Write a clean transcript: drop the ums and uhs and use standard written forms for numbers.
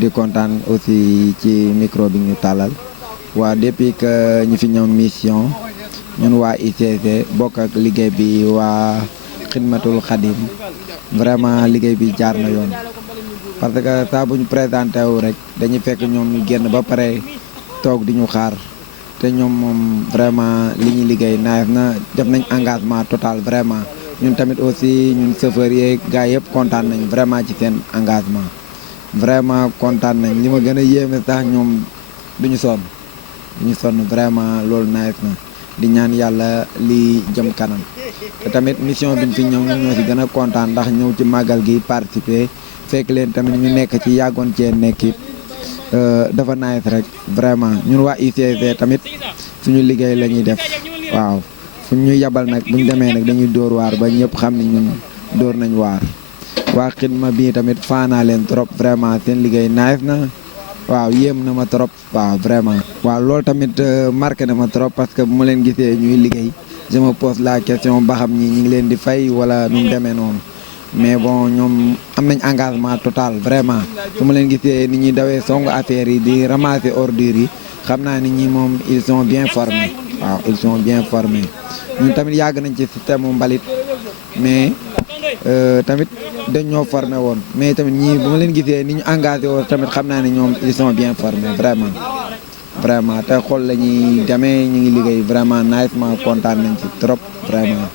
di kontaan aussi ci micro bi ñu tàllal waa depuis que ñu fi ñëw mission ñun waa ICC bokk ak liggéey bi waa xidmatul xadim vraiment liggéey bi jaar na yoon parce que saa bu ñu présenté wu rek dañuy fekk ñoom ñu génn ba pare toog di ñu xaar te ñoom moom vraiment li ñu liggéey naaj na def nañ engagement total vraiment ñun tamit aussi ñun chauffeurs yeeg gars yëpp kontaan nañ vraiment ci seen engagement vraiment kontaan nañ li ma gën a yéeme sax ñoom duñu sonn vraiment loolu naaj na di ñaan yàlla li jëm kanam te tamit mission biñ fi ñëw ñun ñoo ci gën a kontaan ndax ñëw ci màggal gi participer fekk leen tamit ñu nekk ci yàggoon cee nekk it dafa nice rek vraiment ñun waa ICC tamit suñu liggéey la ñuy def waaw fu ñu yabal nag bu ñu demee nag dañuy dóor waar ba ñëpp xam ne ñun dóor nañ waar waa xidma bii tamit faanaa leen trop vraiment seen liggéey nice na waaw yéem na ma trop waaw vraiment waaw loolu tamit marqué na ma trop parce que bu ma leen gisee ñuy liggéey je me pose la question ba xam ñi ñu ngi leen di fay wala nu mu demee noonu mais bon ñoom am nañ engagement total vraiment su ma leen gisee ni ñuy dawee song affaire yi di ramasser ordures yi xam naa ni ñi moom ils sont bien formés waaw ils sont bien formés ñun tamit yàgg nañ ci système mu mbalit mais tamit dañ ñoo formé woon mais tamit ñii bu ma leen gisee ni ñu engagé woon tamit xam naa ne ñoom ils sont bien formés vraiment te xool la ñuy demee ñu ngi liggéey vraiment nicement kontaan nañ ci trop vraiment